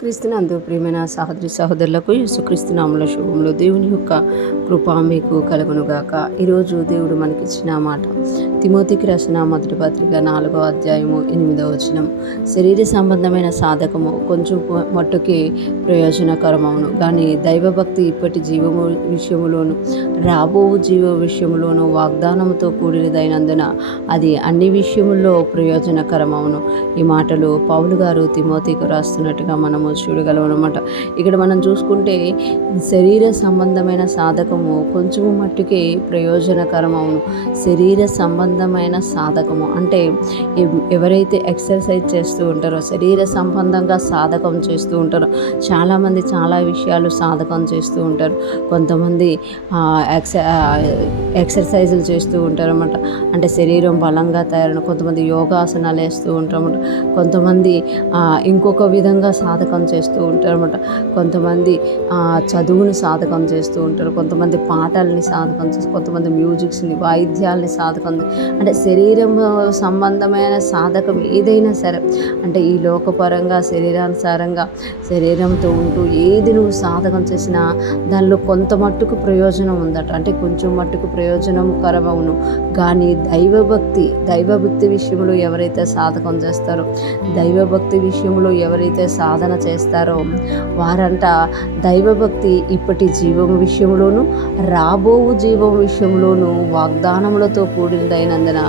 క్రీస్తునందు ప్రియమైన సహోదరి సహోదరులకు యేసుక్రీస్తు నామములో శుభములు. దేవుని యొక్క కృప మీకు కలుగునుగాక. ఈరోజు దేవుడు మనకిచ్చిన మాట తిమోతికి రాసిన మొదటి పత్రిక 4వ అధ్యాయము 8వ వచనం. శరీర సంబంధమైన సాధకము కొంచెం మట్టుకే ప్రయోజనకరమవును, కానీ దైవభక్తి ఇప్పటి జీవము విషయములోను రాబో జీవ విషయములోను వాగ్దానముతో కూడినదైనందున అది అన్ని విషయముల్లో ప్రయోజనకరమవును. ఈ మాటలు పౌలు గారు తిమోతికి రాస్తున్నట్టుగా మనము చూడగలం అన్నమాట. ఇక్కడ మనం చూసుకుంటే శరీర సంబంధమైన సాధకము కొంచెము మట్టుకే ప్రయోజనకరమవును. శరీర సంబంధమైన సాధకము అంటే ఎవరైతే ఎక్సర్సైజ్ చేస్తూ ఉంటారో, శరీర సంబంధంగా సాధకం చేస్తూ ఉంటారో, చాలామంది చాలా విషయాలు సాధకం చేస్తూ ఉంటారు. కొంతమంది ఎక్సర్సైజులు చేస్తూ ఉంటారు అన్నమాట. అంటే శరీరం బలంగా తయారైన కొంతమంది యోగాసనాలు వేస్తూ ఉంటారు అన్నమాట. కొంతమంది ఇంకొక విధంగా సాధకం చేస్తూ ఉంటారు అన్నమాట. కొంతమంది చదువుని సాధకం చేస్తూ ఉంటారు, కొంతమంది పాటల్ని సాధకం చేస్తారు, కొంతమంది మ్యూజిక్స్ని వాయిద్యాలని సాధకం. అంటే శరీరం సంబంధమైన సాధకం ఏదైనా సరే, అంటే ఈ లోకపరంగా శరీరానుసారంగా శరీరంతో ఉంటూ ఏది నువ్వు సాధకం చేసినా దానిలో కొంత మట్టుకు ప్రయోజనం ఉందట. అంటే కొంచెం మట్టుకు ప్రయోజనకరమవును. కానీ దైవభక్తి విషయంలో ఎవరైతే సాధకం చేస్తారో, దైవభక్తి విషయంలో ఎవరైతే సాధన చేస్తారో వారంట దైవభక్తి ఇప్పటి జీవం విషయంలోను రాబో జీవం విషయంలోను వాగ్దానములతో కూడినదైనందున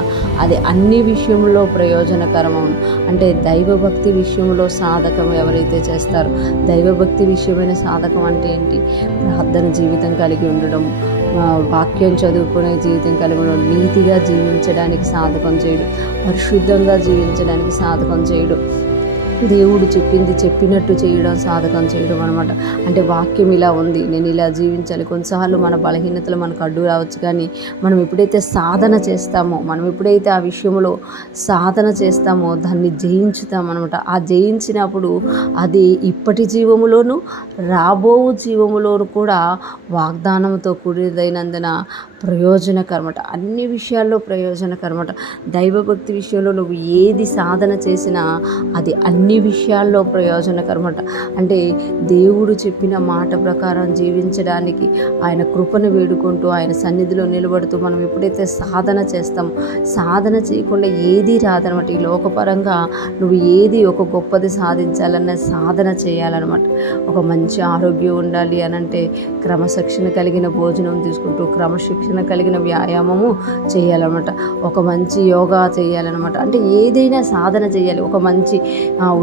అది అన్ని విషయంలో ప్రయోజనకరమవును. అంటే దైవభక్తి విషయంలో సాధకం ఎవరైతే చేస్తారో, దైవభక్తి విషయమైన సాధకం అంటే ఏంటి? ప్రార్థన జీవితం కలిగి ఉండడం, వాక్యం చదువుకునే జీవితం కలిగి ఉండడం, నీతిగా జీవించడానికి సాధకం చేయడం, పరిశుద్ధంగా జీవించడానికి సాధకం చేయడం, దేవుడు చెప్పింది చెప్పినట్టు చేయడం, సాధకం చేయడం అనమాట. అంటే వాక్యం ఇలా ఉంది, నేను ఇలా జీవించాలి. కొన్నిసార్లు మన బలహీనతలు మనకు అడ్డు రావచ్చు, కానీ మనం ఎప్పుడైతే సాధన చేస్తామో, మనం ఎప్పుడైతే ఆ విషయంలో సాధన చేస్తామో దాన్ని జయించుతామన్నమాట. ఆ జయించినప్పుడు అది ఇప్పటి జీవములోను రాబో జీవములోను కూడా వాగ్దానంతో కూడినదైనందున ప్రయోజనకరమట. అన్ని విషయాల్లో ప్రయోజనకరమట. దైవభక్తి విషయంలో నువ్వు ఏది సాధన చేసినా అది అన్ని విషయాల్లో ప్రయోజనకరమట. అంటే దేవుడు చెప్పిన మాట ప్రకారం జీవించడానికి ఆయన కృపను వేడుకుంటూ ఆయన సన్నిధిలో నిలబడుతూ మనం ఎప్పుడైతే సాధన చేస్తామో, సాధన చేయకుండా ఏది రాదనమాట. ఈ లోకపరంగా నువ్వు ఏది ఒక గొప్పది సాధించాలన్న సాధన చేయాలన్నమాట. ఒక మంచి ఆరోగ్యం ఉండాలి అనంటే క్రమశిక్షణ కలిగిన భోజనం తీసుకుంటూ క్రమశిక్షణ కలిగిన వ్యాయామము చేయాలన్నమాట. ఒక మంచి యోగా చేయాలన్నమాట. అంటే ఏదైనా సాధన చేయాలి. ఒక మంచి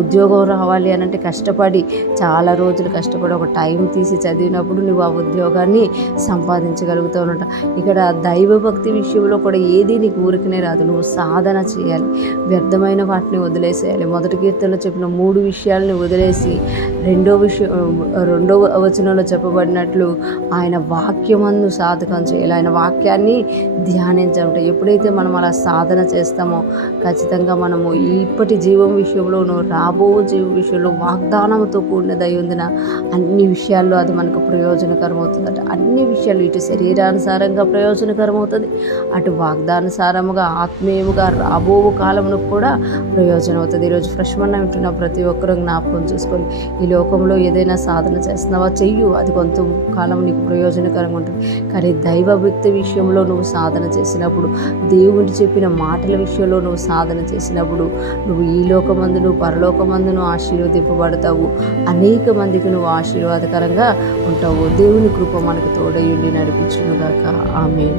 ఉద్యోగం రావాలి అనంటే కష్టపడి చాలా రోజులు కష్టపడి ఒక టైం తీసి చదివినప్పుడు నువ్వు ఆ ఉద్యోగాన్ని సంపాదించగలుగుతావు అన్నమాట. ఇక్కడ దైవభక్తి విషయంలో కూడా ఏది నీకు ఊరికనే రాదు, నువ్వు సాధన చేయాలి. వ్యర్థమైన వాటిని వదిలేసేయాలి. మొదటి కీర్తనలో చెప్పిన 3 విషయాలని వదిలేసి రెండవ వచనంలో చెప్పబడినట్లు ఆయన వాక్యమందు సాధకం చేయాలి. ఆయన వాక్యాన్ని ధ్యానించాలంటే ఎప్పుడైతే మనం అలా సాధన చేస్తామో ఖచ్చితంగా మనము ఇప్పటి జీవం విషయంలోనూ రాబో జీవ విషయంలో వాగ్దానంతో కూడినదై ఉందిన అన్ని విషయాల్లో అది మనకు ప్రయోజనకరం అవుతుందట. అన్ని విషయాలు ఇటు శరీరానుసారంగా ప్రయోజనకరం అవుతుంది, అటు వాగ్దానుసారముగా ఆత్మీయముగా రాబో కాలమునకు కూడా ప్రయోజనం అవుతుంది. ఈరోజు ఫ్రెష్ మన్నా వింటున్న ప్రతి ఒక్కరూ జ్ఞాపకం చేసుకొని ఈ లోకంలో ఏదైనా సాధన చేస్తున్నావా చెయ్యు, అది కొంత కాలం నీకు ప్రయోజనకరంగా ఉంటుంది. కానీ దైవభక్తి విషయంలో నువ్వు సాధన చేసినప్పుడు, దేవుడు చెప్పిన మాటల విషయంలో నువ్వు సాధన చేసినప్పుడు నువ్వు ఈ లోకమందును పరలోకమందును ఆశీర్వదింపబడతావు. అనేక మందికి నువ్వు ఆశీర్వాదకరంగా ఉంటావు. దేవుని కృప మనకు తోడై ఉండి నడిపించునుగాక. ఆమేన్.